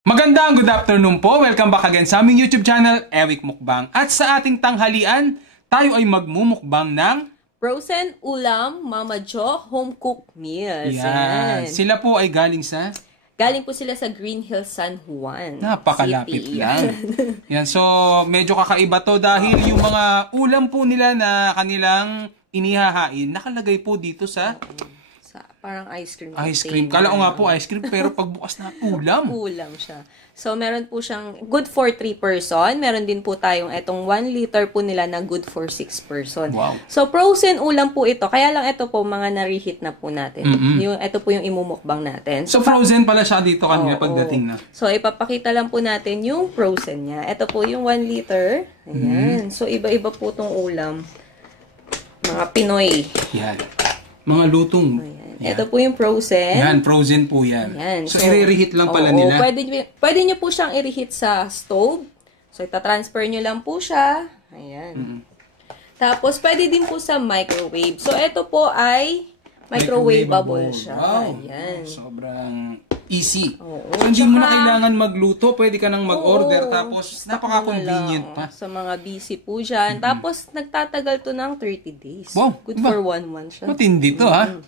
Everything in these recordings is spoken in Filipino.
Magandang good afternoon po. Welcome back again sa aming YouTube channel, Eric Mukbang. At sa ating tanghalian, tayo ay magmumukbang ng frozen ulam, Mama Jo, home-cooked meals. Yan. Sila po ay galing sa? Galing po sila sa Green Hills, San Juan. Napakalapit City. lang. Yan. So, medyo kakaiba to dahil yung mga ulam po nila na kanilang inihahain, nakalagay po dito sa parang ice cream. Ice cream. Kala ko nga po ice cream, pero pagbukas na ulam. Ulam siya. So, meron po siyang good for 3 person. Meron din po tayong etong 1 liter po nila na good for 6 person. Wow. So, frozen ulam po ito. Kaya lang ito po, mga na-reheat na po natin. Ito po yung imumukbang natin. So, frozen pala siya dito kanina pagdating na. So, ipapakita lang po natin yung frozen niya. Ito po yung 1 liter. Ayan. So, iba-iba po itong ulam. Mga Pinoy. Yan. Mga lutong. Ayan. Ito po yung frozen. Yan, frozen po yan. Ayan. So, i-reheat lang pala nila. Pwede nyo po siyang i-reheat sa stove. So, itatransfer nyo lang po siya. Ayan. Tapos, pwede din po sa microwave. So, ito po ay microwavable siya. Wow. Ayan. Sobrang easy. Oo. So, hindi mo na kailangan magluto. Pwede ka nang mag-order. Tapos, napaka-convenient pa. Sa mga busy po dyan. Tapos, nagtatagal to ng 30 days. Wow. Good for 1 month siya. Matindi to, ha?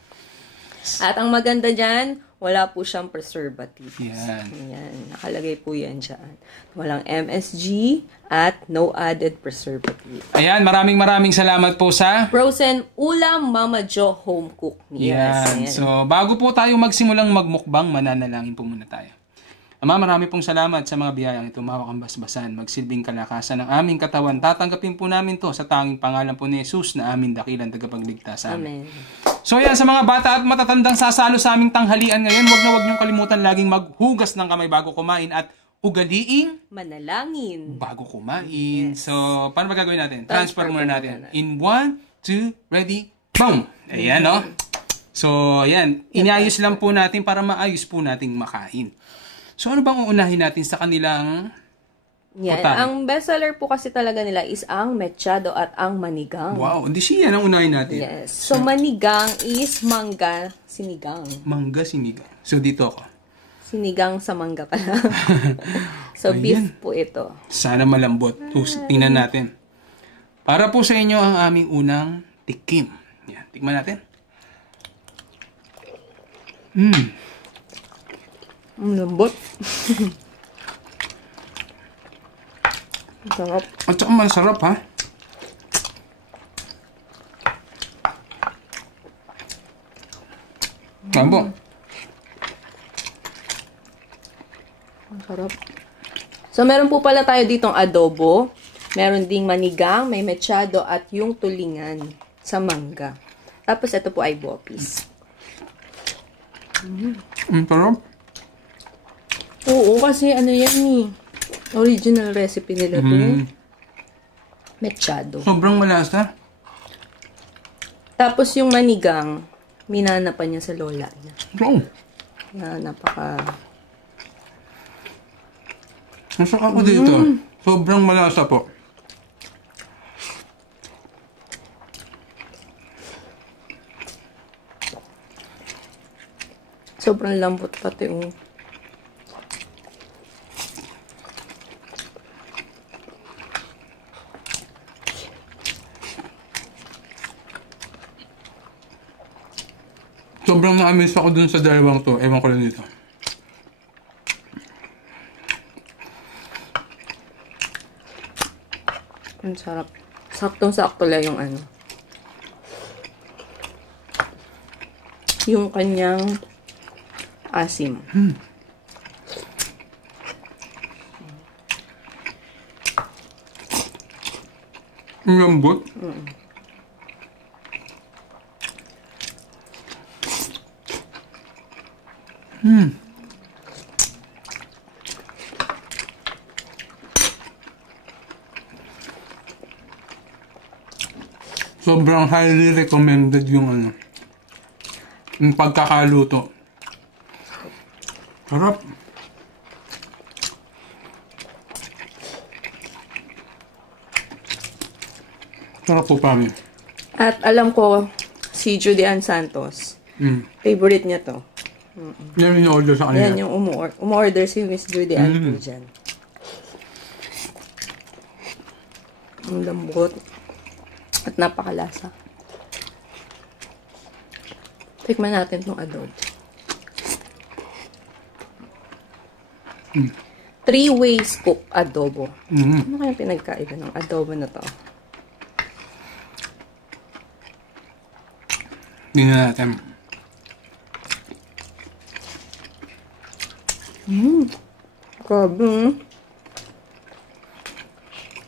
At ang maganda dyan, wala po siyang preservative. Yan. Ayan. Nakalagay po yan dyan. Walang MSG at no added preservative. Ayan, maraming salamat po sa Frozen ulam Mama Jo home cooked meals. Yan. So, bago po tayo magsimulang magmukbang, mananalangin po muna tayo. Ama, marami pong salamat sa mga biyayang ito, mawak ang basbasan, magsilbing kalakasan ng aming katawan. Tatanggapin po namin to sa tanging pangalan po ni Jesus na aming dakilang tagapagligtas. Amen. So yan, sa mga bata at matatandang sasalo sa aming tanghalian ngayon, wag niyong kalimutan laging maghugas ng kamay bago kumain at ugaliing manalangin bago kumain. Yes. So, paano ba gagawin natin? Transfer muna natin. In 1, 2, ready, boom! Ayan, no? So, ayan. Inayos lang po natin para maayos po nating makain. So, ano bang uunahin natin sa kanilang yan. putay? Ang bestseller po kasi talaga nila is ang mechado at ang manigang. Wow, hindi siya ang unahin natin. Yes. So, manigang is mangga sinigang. Mangga sinigang. So, dito ako. Sinigang sa mangga pala. So, beef po ito. Sana malambot. So, tingnan natin. Para po sa inyo ang aming unang tikim. Yan, tikman natin. Ang lambot. Sarap. At saka masarap, ha? Lambo. Ang sarap. So, meron po pala tayo ditong adobo. Meron ding manigang, may mechado, at yung tulingan sa mangga. Tapos, ito po ay bopis. Sarap. Oo, kasi ano yan eh. Original recipe nila to. Mechado. Sobrang malasa. Tapos yung manigang, minana pa niya sa lola niya. Wow. Na napaka... Nasaka ko dito. Sobrang malasa po. Sobrang lambot pati yung... Sobrang na-amaze ako dun sa dalawang to. Ewan ko lang dito. Ang sarap. Saktong-sakto lang yung ano. Yung kanyang asim. Ang lambot. Sobrang highly recommended yung yung pagkakaluto. Sarap. Sarap po, Pami. At alam ko, si Judy Ann Santos, favorite niya to. Yan yung order sa kanila. Yan yung umu-order si Miss Judy Ann po dyan. Ang lambot. At napakalasa. Tikman natin itong adobo. 3 ways cook adobo. Ano kaya pinagkaiba ng adobo na to? Tingnan natin. Grabe.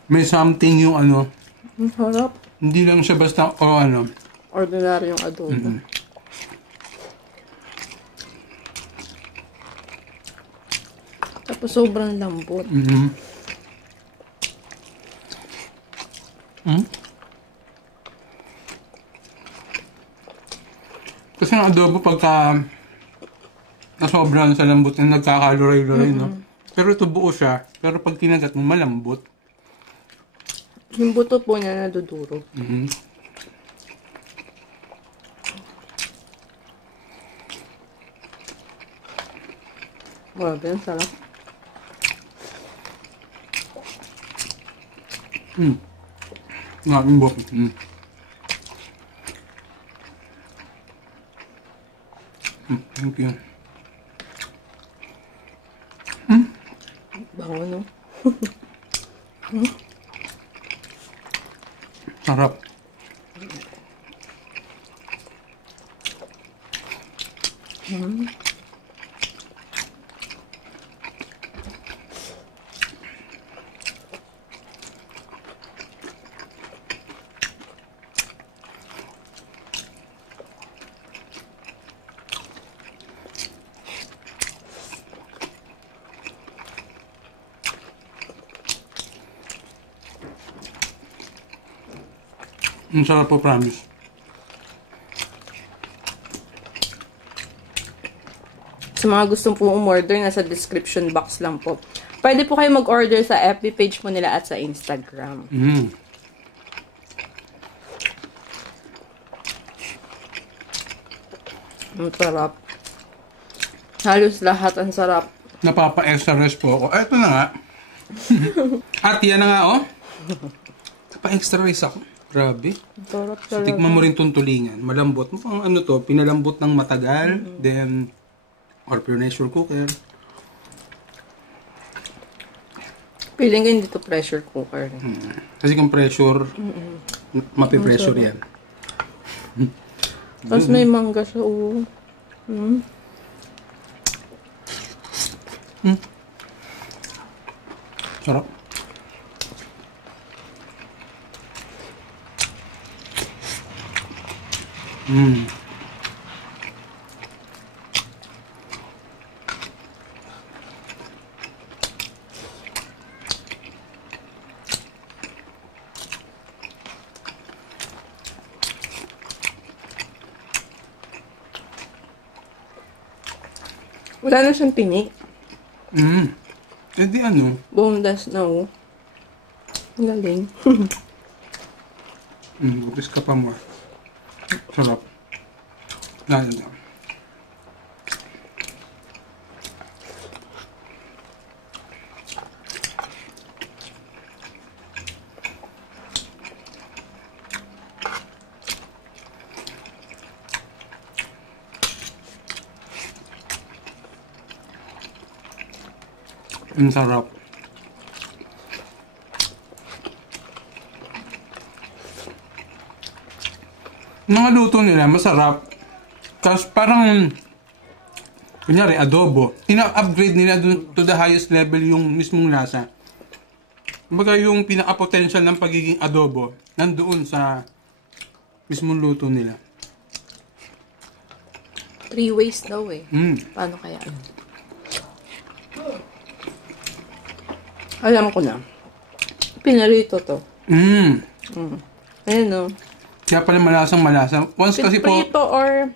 May something yung ano. Ang sarap. Hindi lang siya basta o ano. Ordinaryong adobo. Tapos sobrang lambot. Kasi ang adobo pagka nasobrahan sa lambot na nagkakaluray-luray, no? Pero ito buo siya. Pero pag kinagat mo, malambot. Yung buto po niya nadudurog. Grabe, ang sarap. Lambot. Thank you. Bango, no? Sarap. Ang sarap po, promise. Sa mga gustong po umorder, nasa description box lang po. Pwede po kayo mag-order sa FB page po nila at sa Instagram. Ang sarap. Halos lahat ang sarap. Napapa-extra rest po ako. Eto na nga. At yan na nga, oh. Napa-extra rest ako. Grabe. Sarap So, talaga. tikman mo rin itong tulingan. Malambot. Mukhang ano to, pinalambot ng matagal. Then, or pressure cooker. Feeling ko hindi to pressure cooker. Kasi kung pressure, mapipressure yan. Tapos may mangga siya, oh. Sarap. Wala na siyang tinik. Eh di ano? Boneless na, oh. Ang galing. Gupis ka pa more. Sarap. Lalo na. Ang sarap. Mga luto nila, masarap. Tapos parang, kunyari, adobo. Ina-upgrade nila dun to the highest level yung mismong lasa. Kumbaga yung pinaka-potential ng pagiging adobo, nandoon sa mismong luto nila. 3 ways daw, eh. Paano kaya? Alam ko na. Pinarito to. Ayun, no. Kaya pala malasang malasa. Once kasi po, Prito or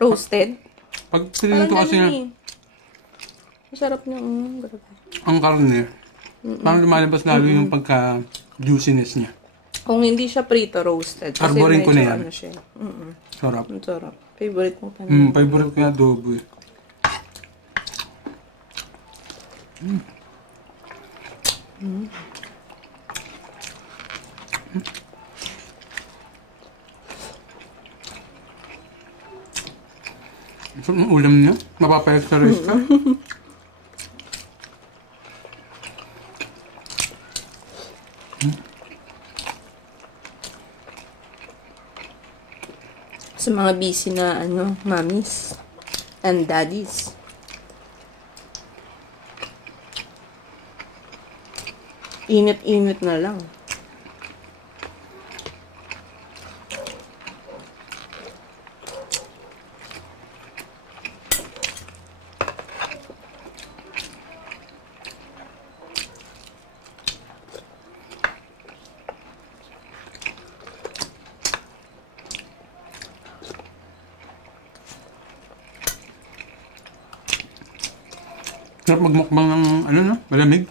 roasted. pag pinito kasi ganun, eh. Masarap niya. Grabe. ang karne, parang lumalabas lalo yung pagka-juiciness niya. Kung hindi siya prito, roasted. Kasi Arborin ko medyo na yan. ano siya. Sarap. Ang sarap. Favorite mo pa Favorite ko yung adobo eh. So, ang ulam niya, mapapayag-sa-rice ka. Sa mga busy na, mommies and daddies. Init-init na lang. Sarap magmukbang ng, malamig.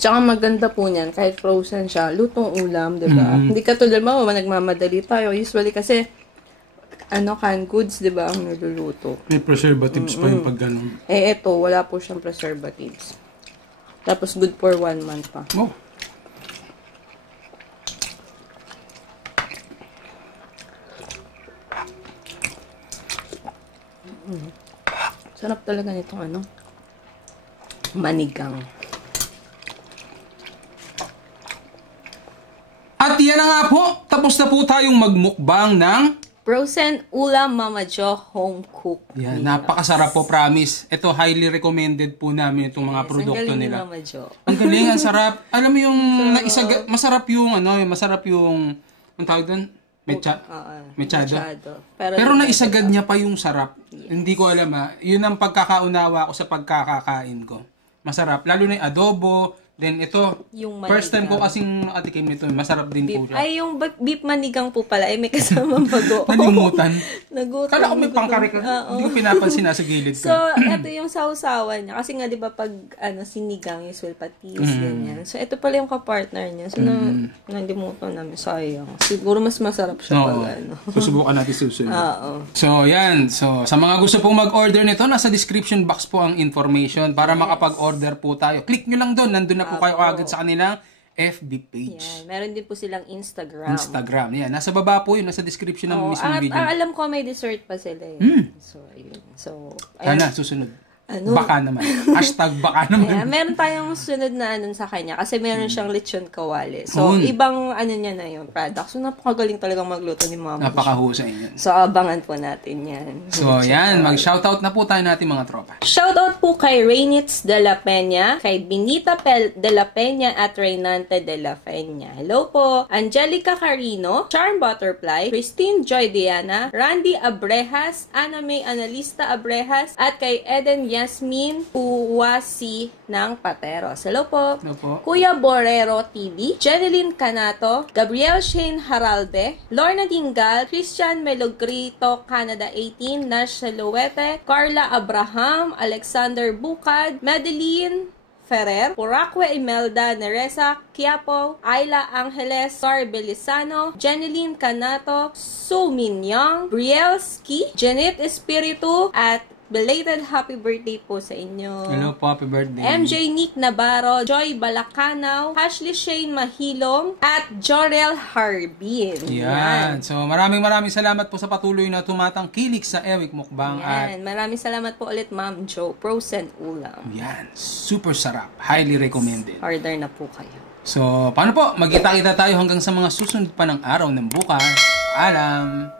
Tsaka maganda po niyan, kahit frozen siya, lutong ulam, diba? Hindi katulad mo, nagmamadali tayo. Usually kasi, canned goods, diba, ang niluluto. May preservatives pa yung pag ganun. Ito, wala po siyang preservatives. Tapos good for 1 month pa. Oh. Sarap talaga nitong manigang. At yan na nga po, tapos na po tayong magmukbang ng Frozen ulam Mama Jo home cook. yan, napakasarap po, promise. Ito, highly recommended po namin itong mga produkto Ang galing nila. ni Mama Jo. Ang galing, ang sarap. Alam mo yung masarap yung ang tawag doon? Mechado. Pero naisagad niya pa yung sarap. Yes. Hindi ko alam yun ang pagkakaunawa ko sa pagkakakain ko. Masarap. Lalo na yung adobo. Then ito, Yung first time ko manigang. kasing atikim nito. Masarap din po Beef. siya. Ay, yung beef manigang po pala, ay may kasamang bago. Nalimutan. Nagutom. Kala ko may pangkari ka. Oo. Hindi ko pinapansin nasa gilid ko. So, ito yung sausawan niya. Kasi nga, di ba, pag sinigang, usual patis, ganyan. So, ito pala yung kapartner niya. So, nalimutan namin. Sayang. Siguro mas masarap siya Oo. pag Susubukan natin susunod. Oo. So, yan. So, sa mga gusto pong mag-order nito, nasa description box po ang information para makapag-order po tayo. Click nyo lang doon. Nandun na po kayo agad sa kanilang FB page. Yan. Meron din po silang Instagram. Yan. Nasa baba po yun. Nasa description ng mismong video. Alam ko may dessert pa sila eh. So, ayun. So, Sana, susunod. Ano? Baka naman. Hashtag baka naman. yeah, meron tayong sunod na sa kanya kasi meron siyang lechon kawali. So, Yun. ibang niya na yung product. So, napakagaling talagang magluto ni Mama. Napakahusay yan. So, abangan po natin yan. So, yan. Mag-shoutout na po tayo natin mga tropa. Shoutout po kay Rainitz de la Peña, kay Benita de la Peña at Reynante de la Peña. Hello po. Angelica Carino, Charm Butterfly, Christine Joy Diana, Randy Abrejas, Ana May Analista Abrejas, at kay Eden Yasmin Uwasi ng Pateros. Hello po. Hello po. Kuya Borero TV, Jeneline Canato, Gabriel Shane Haralde, Lorna Dingal, Christian Melogrito, Canada 18, Nash Saluete, Carla Abraham, Alexander Bukad, Madeline Ferrer, Puracue Imelda, Neresa Quiapo, Ayla Angeles, Sar Belisano, Jeneline Canato, Su Minyong, Brielle Ski, Janet Espiritu, at belated happy birthday po sa inyo. Hello po. Happy birthday. MJ Nick Navarro, Joy Balacanaw, Ashley Shane Mahilong, at Jorel Harbin. Yan. So, maraming salamat po sa patuloy na tumatangkilik sa Ewik Mukbang. At Yan. Maraming salamat po ulit, Ma'am Jo. Frozen ulam. yan. Super sarap. Highly recommended. Order na po kayo. So, paano po? Magkita-kita tayo hanggang sa mga susunod pa ng araw ng bukas. Alam.